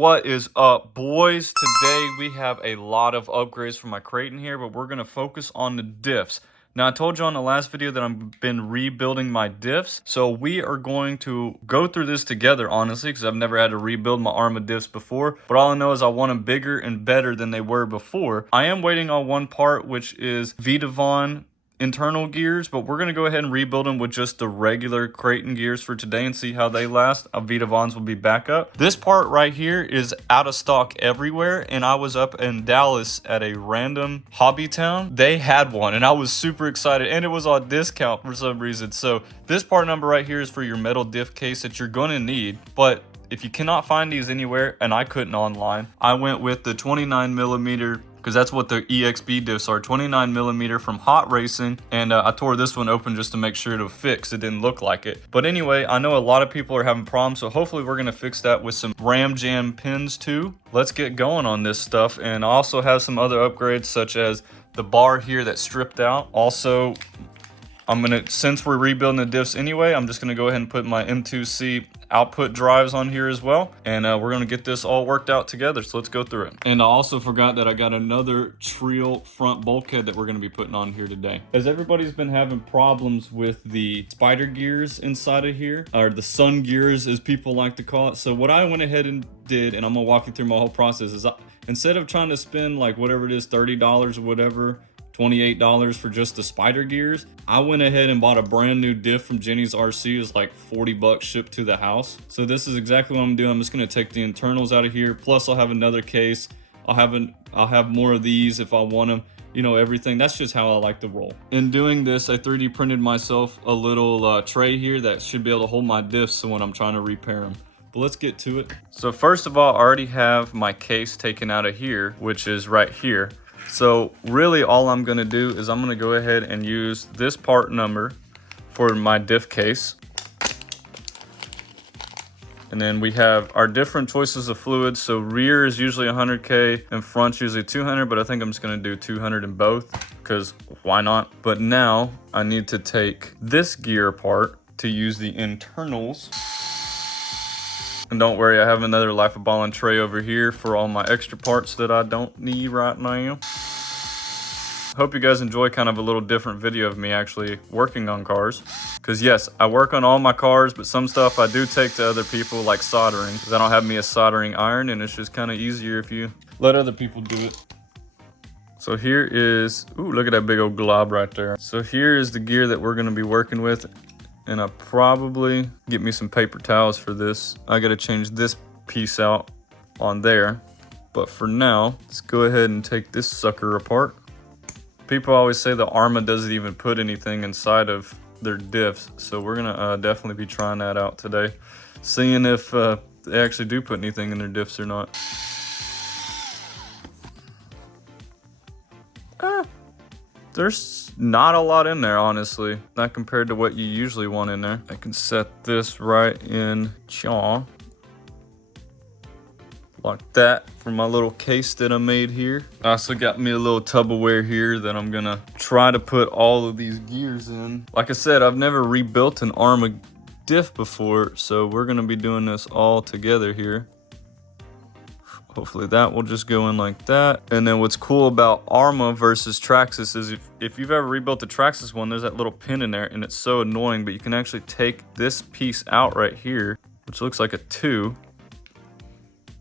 What is up, boys? Today we have a lot of upgrades for my Kraton here, but we're going to focus on the diffs. Now, I told you on the last video that I've been rebuilding my diffs, so we are going to go through this together, honestly, because I've never had to rebuild my Arrma diffs before, but all I know is I want them bigger and better than they were before. I am waiting on one part, which is Vitavan internal gears, but we're going to go ahead and rebuild them with just the regular Kraton gears for today and see how they last. Vitavans will be back up. This part right here is out of stock everywhere, and I was up in Dallas at a random hobby town. They had one and I was super excited, and it was on discount for some reason. So this part number right here is for your metal diff case that you're going to need, but if you cannot find these anywhere, and I couldn't online, I went with the 29mm, because that's what the EXB diffs are, 29mm from Hot Racing, and I tore this one open just to make sure it would fix. It didn't look like it. But anyway, I know a lot of people are having problems, so hopefully we're gonna fix that with some Ram Jam pins too. Let's get going on this stuff, and I also have some other upgrades such as the bar here that stripped out. Also, since we're rebuilding the diffs anyway, I'm just gonna go ahead and put my M2C output drives on here as well, and we're gonna get this all worked out together, so let's go through it. And I also forgot that I got another Trio front bulkhead that we're gonna be putting on here today. As everybody's been having problems with the spider gears inside of here, or the sun gears as people like to call it, so what I went ahead and did, and I'm gonna walk you through my whole process, is instead of trying to spend like whatever it is, $30 or whatever, $28 for just the spider gears, I went ahead and bought a brand new diff from Jenny's RC. It was like 40 bucks shipped to the house. So this is exactly what I'm doing. I'm just going to take the internals out of here, plus I'll have another case. I'll have more of these if I want them, you know, everything. That's just how I like to roll. In doing this, I 3D printed myself a little tray here that should be able to hold my diffs so when I'm trying to repair them. But let's get to it. So first of all, I already have my case taken out of here, which is right here. So really all I'm gonna do is I'm gonna go ahead and use this part number for my diff case. And then we have our different choices of fluids. So rear is usually 100K and front's usually 200, but I think I'm just gonna do 200 in both because why not? But now I need to take this gear apart to use the internals. And don't worry, I have another Life of Ballen tray over here for all my extra parts that I don't need right now. Hope you guys enjoy kind of a little different video of me actually working on cars. Because yes, I work on all my cars, but some stuff I do take to other people, like soldering. Because I don't have me a soldering iron, and it's just kind of easier if you let other people do it. So here is, ooh, look at that big old glob right there. So here is the gear that we're going to be working with. And I'll probably get me some paper towels for this. I gotta change this piece out on there. But for now, let's go ahead and take this sucker apart. People always say the Arrma doesn't even put anything inside of their diffs. So we're gonna definitely be trying that out today. Seeing if they actually do put anything in their diffs or not. There's not a lot in there, honestly. Not compared to what you usually want in there. I can set this right in chaw. Like that for my little case that I made here. I also got me a little Tupperware here that I'm gonna try to put all of these gears in. Like I said, I've never rebuilt an Arrma diff before, so we're gonna be doing this all together here. Hopefully that will just go in like that. And then what's cool about Arrma versus Traxxas is if you've ever rebuilt the Traxxas one, there's that little pin in there and it's so annoying, but you can actually take this piece out right here, which looks like a 2.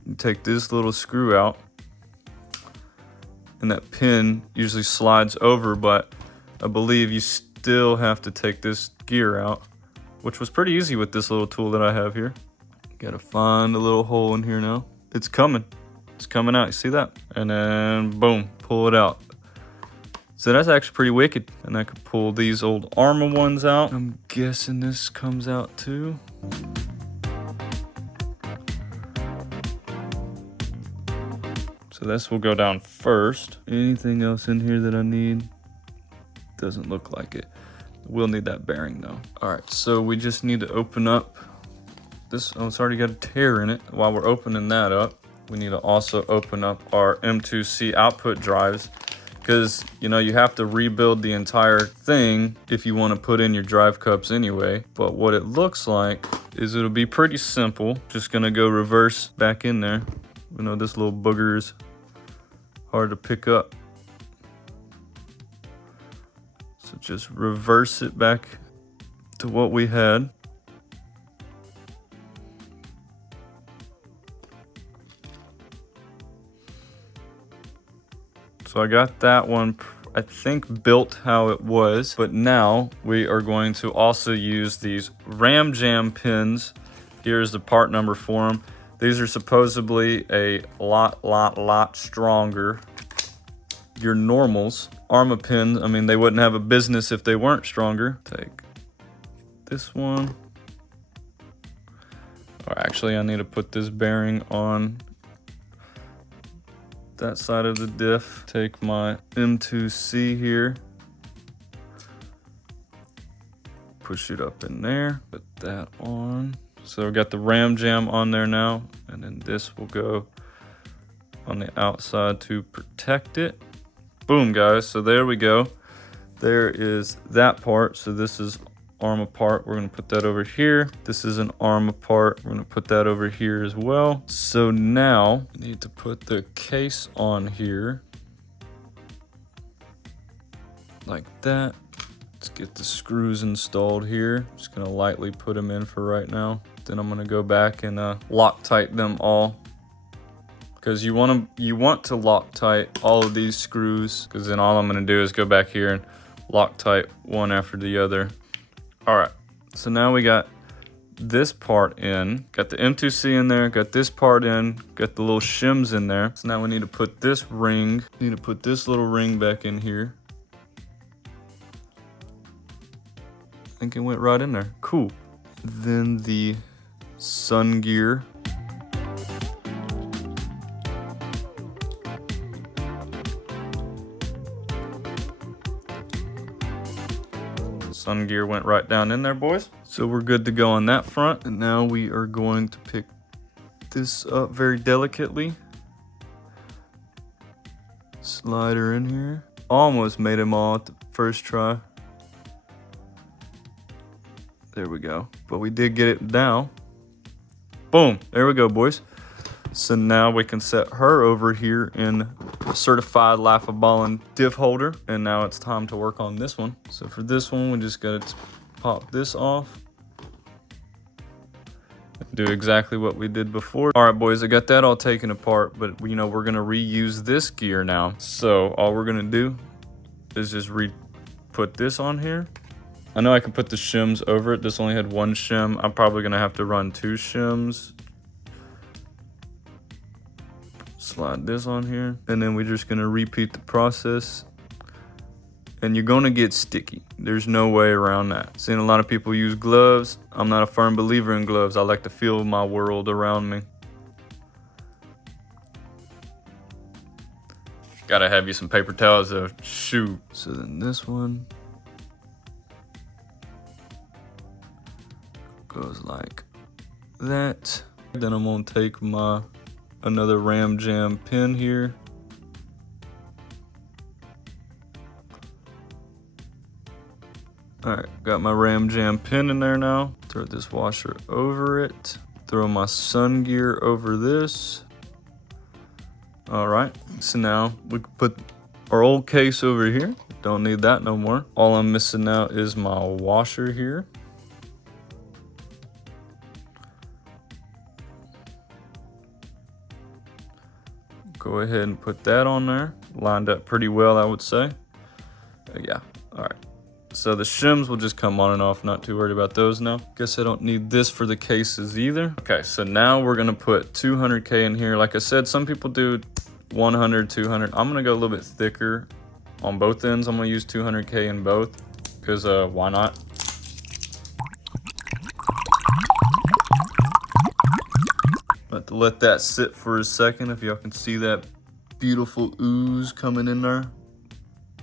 You take this little screw out and that pin usually slides over, but I believe you still have to take this gear out, which was pretty easy with this little tool that I have here. Gotta find a little hole in here now. It's coming. It's coming out, you see that? And then boom, pull it out. So that's actually pretty wicked. And I could pull these old Arrma ones out. I'm guessing this comes out too. So this will go down first. Anything else in here that I need? Doesn't look like it. We'll need that bearing though. All right, so we just need to open up this. Oh, it's already got a tear in it. While we're opening that up, we need to also open up our M2C output drives, because you know you have to rebuild the entire thing if you want to put in your drive cups anyway. But what it looks like is it'll be pretty simple. Just gonna go reverse back in there. We know this little booger is hard to pick up. So just reverse it back to what we had. So I got that one, I think, built how it was, but now we are going to also use these ram jam pins. Here's the part number for them. These are supposedly a lot stronger. Your normals, Arrma pins, I mean, they wouldn't have a business if they weren't stronger. Take this one. Or actually, I need to put this bearing on that side of the diff. Take my M2C here, push it up in there, put that on. So we got the ram jam on there now, and then this will go on the outside to protect it. Boom, guys, so there we go. There is that part. So this is Arrma part, we're gonna put that over here. This is an Arrma part, we're gonna put that over here as well. So now I need to put the case on here like that. Let's get the screws installed here. Just gonna lightly put them in for right now. Then I'm gonna go back and Loctite them all, because you want to Loctite all of these screws, because then all I'm gonna do is go back here and Loctite one after the other. All right, so now we got this part in, got the M2C in there, got this part in, got the little shims in there. So now we need to put this ring, need to put this little ring back in here. I think it went right in there, cool. Then the sun gear. Sun gear went right down in there, boys. So we're good to go on that front. And now we are going to pick this up very delicately. Slide her in here. Almost made them all at the first try. There we go. But we did get it now. Boom, there we go, boys. So now we can set her over here in a certified Life of Ballen diff holder. And now it's time to work on this one. So for this one, we just gotta pop this off. Do exactly what we did before. All right, boys, I got that all taken apart, but you know, we're gonna reuse this gear now. So all we're gonna do is just put this on here. I know I can put the shims over it. This only had one shim. I'm probably gonna have to run 2 shims. Slide this on here, and then we're just gonna repeat the process. And you're gonna get sticky. There's no way around that. Seen a lot of people use gloves. I'm not a firm believer in gloves. I like to feel my world around me. Gotta have you some paper towels though, shoot. So then this one goes like that. Then I'm gonna take another ram jam pin here. All right, got my ram jam pin in there now. Throw this washer over it. Throw my sun gear over this. All right, so now we can put our old case over here. Don't need that no more. All I'm missing now is my washer here. Go ahead and put that on there. Lined up pretty well, I would say. Yeah, all right. So the shims will just come on and off, not too worried about those now. Guess I don't need this for the cases either. Okay, so now we're gonna put 200K in here. Like I said, some people do 100, 200. I'm gonna go a little bit thicker on both ends. I'm gonna use 200K in both, because why not? About to let that sit for a second. If y'all can see that beautiful ooze coming in there.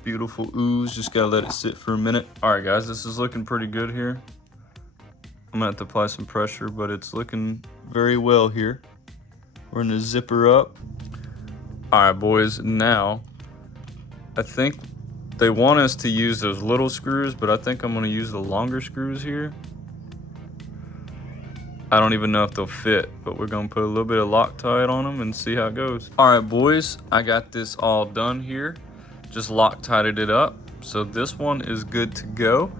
Beautiful ooze, just gotta let it sit for a minute. All right, guys, this is looking pretty good here. I'm gonna have to apply some pressure, but it's looking very well here. We're gonna zip her up. All right, boys, now I think they want us to use those little screws, but I think I'm gonna use the longer screws here. I don't even know if they'll fit, but we're gonna put a little bit of Loctite on them and see how it goes. All right, boys, I got this all done here. Just Loctited it up. So this one is good to go,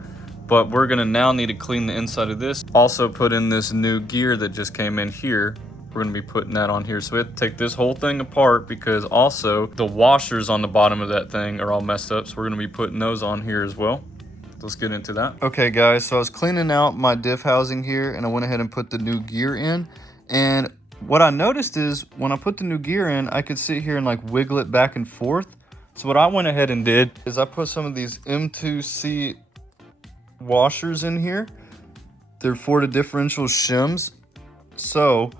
but we're gonna now need to clean the inside of this. Also put in this new gear that just came in here. We're gonna be putting that on here. So we have to take this whole thing apart because also the washers on the bottom of that thing are all messed up. So we're gonna be putting those on here as well. Let's get into that. Okay guys, so I was cleaning out my diff housing here and I went ahead and put the new gear in. And what I noticed is when I put the new gear in, I could sit here and like wiggle it back and forth. So what I went ahead and did is I put some of these M2C washers in here. They're for the differential shims. So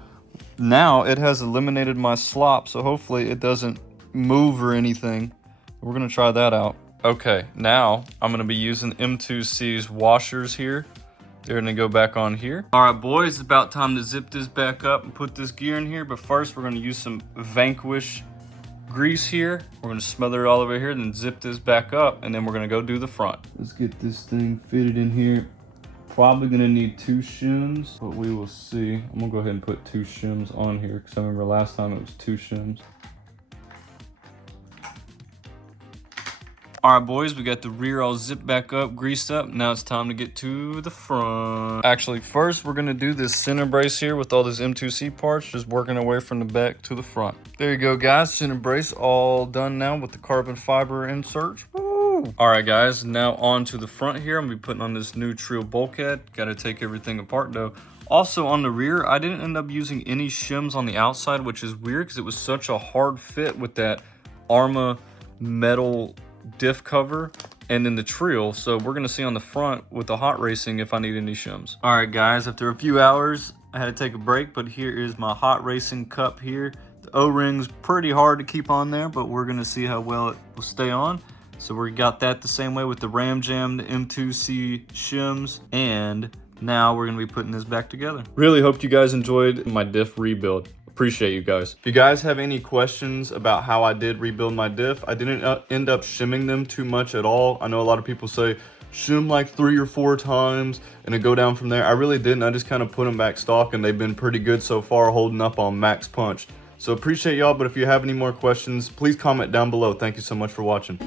now it has eliminated my slop, so hopefully it doesn't move or anything. We're gonna try that out. Okay, now I'm gonna be using M2C's washers here. They're gonna go back on here. All right, boys, it's about time to zip this back up and put this gear in here. But first, we're gonna use some Vanquish grease here. We're gonna smother it all over here, then zip this back up, and then we're gonna go do the front. Let's get this thing fitted in here. Probably gonna need 2 shims, but we will see. I'm gonna go ahead and put 2 shims on here because I remember last time it was 2 shims. All right, boys, we got the rear all zipped back up, greased up. Now it's time to get to the front. Actually, first we're gonna do this center brace here with all these M2C parts, just working our way from the back to the front. There you go, guys. Center brace all done now with the carbon fiber inserts. Woo! All right, guys, now on to the front here. I'm gonna be putting on this new trio bulkhead. Gotta take everything apart though. Also on the rear, I didn't end up using any shims on the outside, which is weird because it was such a hard fit with that Arrma metal diff cover and then the trill. So we're gonna see on the front with the hot racing if I need any shims. All right, guys, after a few hours, I had to take a break, but here is my hot racing cup here. The O-ring's pretty hard to keep on there, but we're gonna see how well it will stay on. So we got that the same way with the Ram Jam, the M2C shims, and now we're gonna be putting this back together. Really hope you guys enjoyed my diff rebuild. Appreciate you guys. If you guys have any questions about how I did rebuild my diff, I didn't end up shimming them too much at all. I know a lot of people say shim like 3 or 4 times and then go down from there. I really didn't. I just kind of put them back stock and they've been pretty good so far, holding up on max punch. So appreciate y'all, but if you have any more questions, please comment down below. Thank you so much for watching.